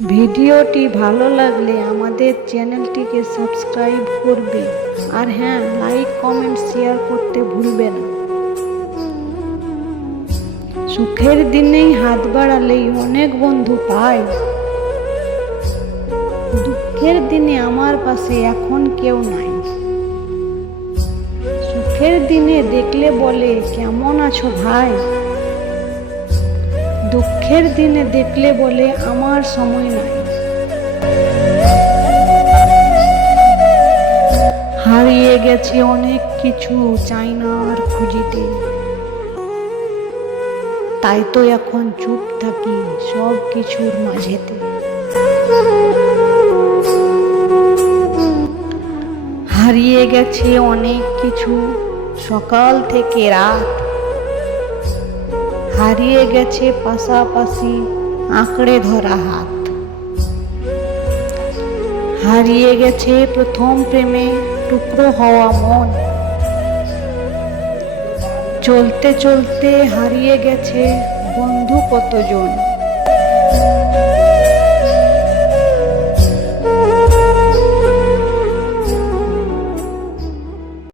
ভিডিওটি ভালো লাগলে আমাদের চ্যানেলটিকে সাবস্ক্রাইব করবে আর হ্যাঁ, লাইক কমেন্ট শেয়ার করতে ভুলবে না। সুখের দিনেই হাত বাড়ালেই অনেক বন্ধু পাই, দুঃখের দিনে আমার পাশে এখন কেউ নাই। সুখের দিনে দেখলে বলে কেমন আছো ভাই, দুঃখের দিনে দেখলে বলে আমার সময় নাই। হারিয়ে গেছে অনেক কিছু, চাই না আর খুঁজিতে, তাই তো এখন চুপ থাকি সব কিছুর মাঝেতে। হারিয়ে গেছে অনেক কিছু, সকাল থেকে রাত, হারিয়ে গেছে পাশাপাশি আঁকড়ে ধরা হাত। হারিয়ে গেছে প্রথম প্রেমে টুকরো হওয়া মন, চলতে চলতে হারিয়ে গেছে বন্ধু কতজন।